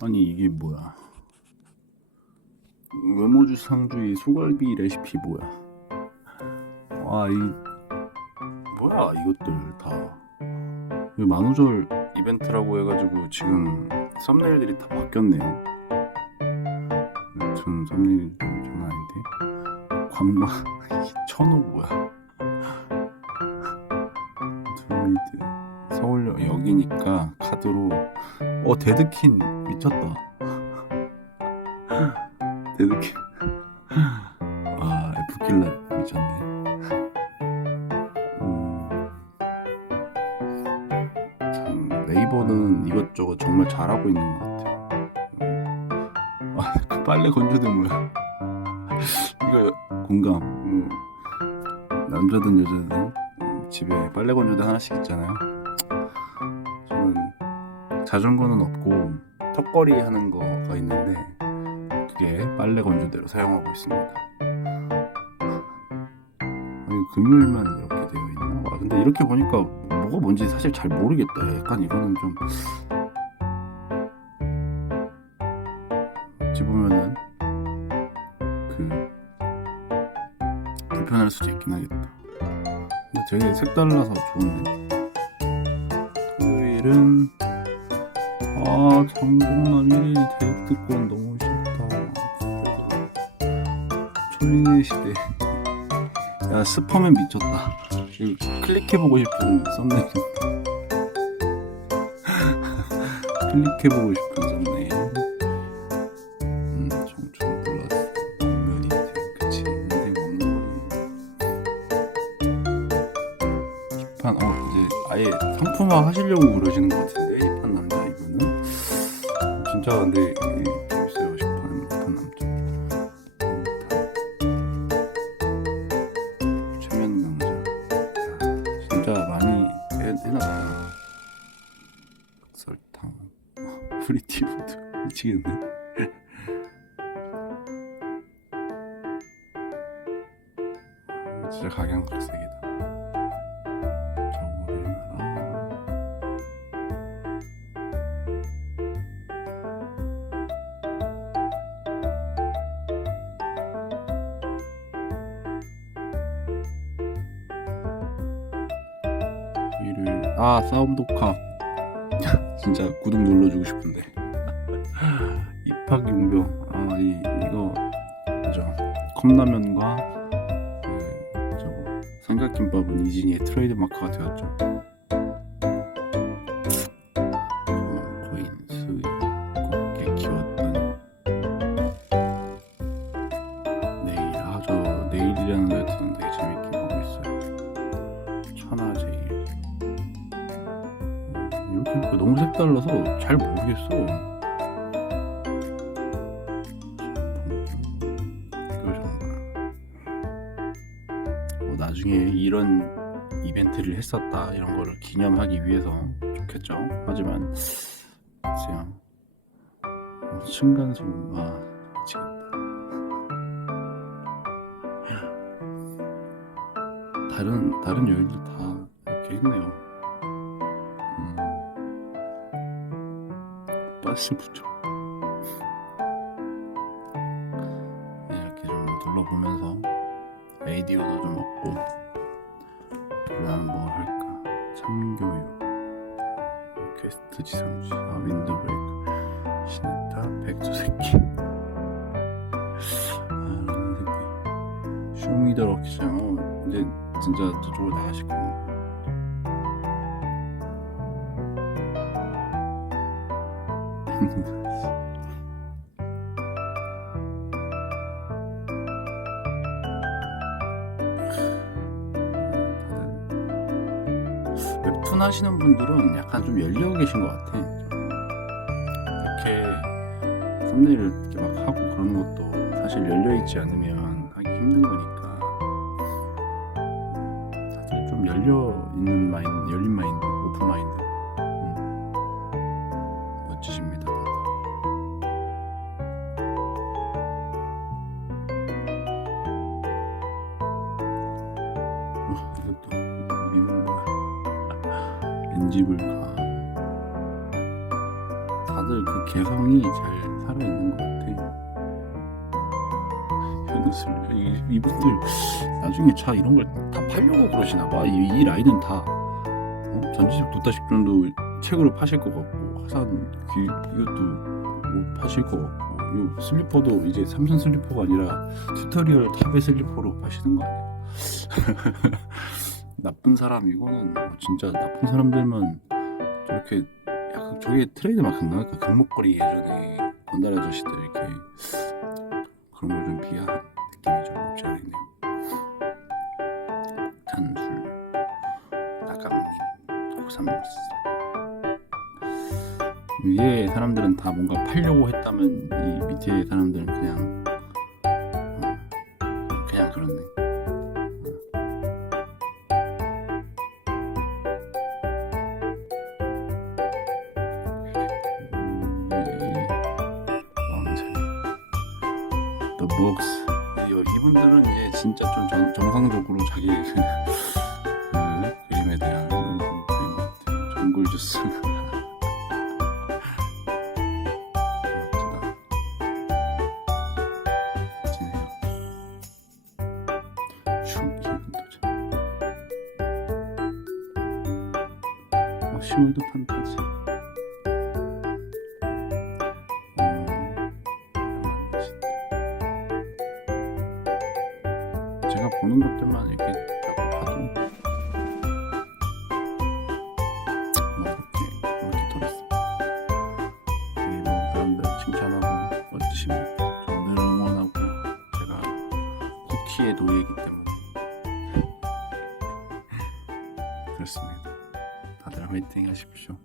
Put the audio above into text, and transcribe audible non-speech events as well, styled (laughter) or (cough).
아니 이게 뭐야? 외모주 상주의 소갈비 레시피 뭐야? 와, 이 뭐야 이것들 다. 이 만우절 이벤트라고 해가지고 지금 썸네일들이 다 바뀌었네요. 전 썸네일 좀 장난 아닌데. 광마 (laughs) 천호 뭐야? (laughs) 드로이드 서울 여기니까 카드로 어 데드킨 미쳤다. 데드킨 아 F킬러 미쳤네. 음, 참 네이버는 이것저것 정말 잘하고 있는 것 같아요. 아, 그 빨래 건조대 뭐야? 이거 공감. 음, 남자든 여자든 음, 집에 빨래 건조대 하나씩 있잖아요. 자전거는 없고 턱걸이 하는 거가 있는데 그게 빨래 건조대로 사용하고 있습니다. 아니 금요일만 이렇게 되어 있나? 와 근데 이렇게 보니까 뭐가 뭔지 사실 잘 모르겠다. 약간 이거는 좀 어찌 보면은 그 불편할 수도 있긴 하겠다. 근데 되게 색달라서 좋은데. 토요일은 아 정국만 1일 대학특권 너무 싫다. 초인의 시대. 야 스퍼맨 미쳤다. 이거 클릭해보고 싶은 썸네일. (laughs) 클릭해보고 싶은 썸네일. 음 청춘 플러스 면이 그치? 인생 먹는 거지 힙한 어 이제 아예 상품화 하시려고 그러시는 것 같은데 이- 재밌어요 힙한 힙한 남자. 힙한. 최면 야, 진짜 많이 해, 해놨다 설탕. 프리티푸드 미치겠네. (laughs) 아, 진짜 각양각색이 아 싸움 독학 (laughs) 진짜 구독 눌러주고 싶은데. (laughs) 입학용병. 아 이 이거. 그죠. 컵라면과 그 저거. 삼각김밥은 이진이의 트레이드 마크가 되었죠. 코인 수익 곱게 키웠던. 내일 아저 내일이라는 웹 너무 색달라서 잘 모르겠어. 뭐 나중에 이런 이벤트를 했었다 이런 거를 기념하기 위해서 좋겠죠. 하지만. 뭐 층간소음 아 미치겠다. (laughs) 다른 다른 여인들 다 이렇게 했네요. 빠시 부죠. 이렇게 좀 둘러보면서 아이디어도 좀 얻고 그다음 뭘 할까? 참교육, 퀘스트 지상주의, 아, 윈드브레이크, 시네타, 백조새끼. 아, 새끼. 쇼미더 럭키장, 어, 이제 진짜 저쪽으로 나가시구나. 다 웹툰 하시는 분들은 약간 좀 열려 계신 것 같아. 좀 이렇게 썸네일을 이렇게 막 하고 그러는 것도 사실 열려 있지 않으면 어, 이것도 미물 뭐야? 왠지 불가. 다들 그 개성이 잘 살아있는 것 같아. 현우술 이- 이분들 나중에 차 이런 걸 다 팔려고 그러시나 봐. 이, 이 라인은 다 어? 전지적 도타식전도 책으로 파실 것 같고 화산 길 이것도 뭐 파실 것 같고 이 슬리퍼도 이제 삼선 슬리퍼가 아니라 튜토리얼 탑의 슬리퍼로 파시는 거 아니야? (laughs) 나쁜 사람 이거는 뭐 진짜 나쁜 사람들만 저렇게 약간 저게 트레이드 마크인가? 그 금목걸이 예전에 건달 아저씨들 이렇게 그런 걸 좀 비하한 느낌이 좀 없지 않아 있네요. 탄술, 나강님, 고삼물스 위에 사람들은 다 뭔가 팔려고 했다면 이 밑에 사람들은 그냥 Books. 이- 이분들은 이제 진짜 좀 정, 정상적으로 자기 그, (laughs) 그 그림에 대한 그런 그림 같아요. 전골 주스. 멋지다. 멋지네요. 슈 기분 도전. 어, 판타지. 제가 보는 것들만 이렇게 딱 봐도 뭐 그렇게 그렇게 들었습니다. 이뭐 사람들 칭찬하고 멋지십니다. 저는 늘 응원하고 제가 쿠키의 노예이기 때문에 (laughs) 그렇습니다. 다들 화이팅 하십시오.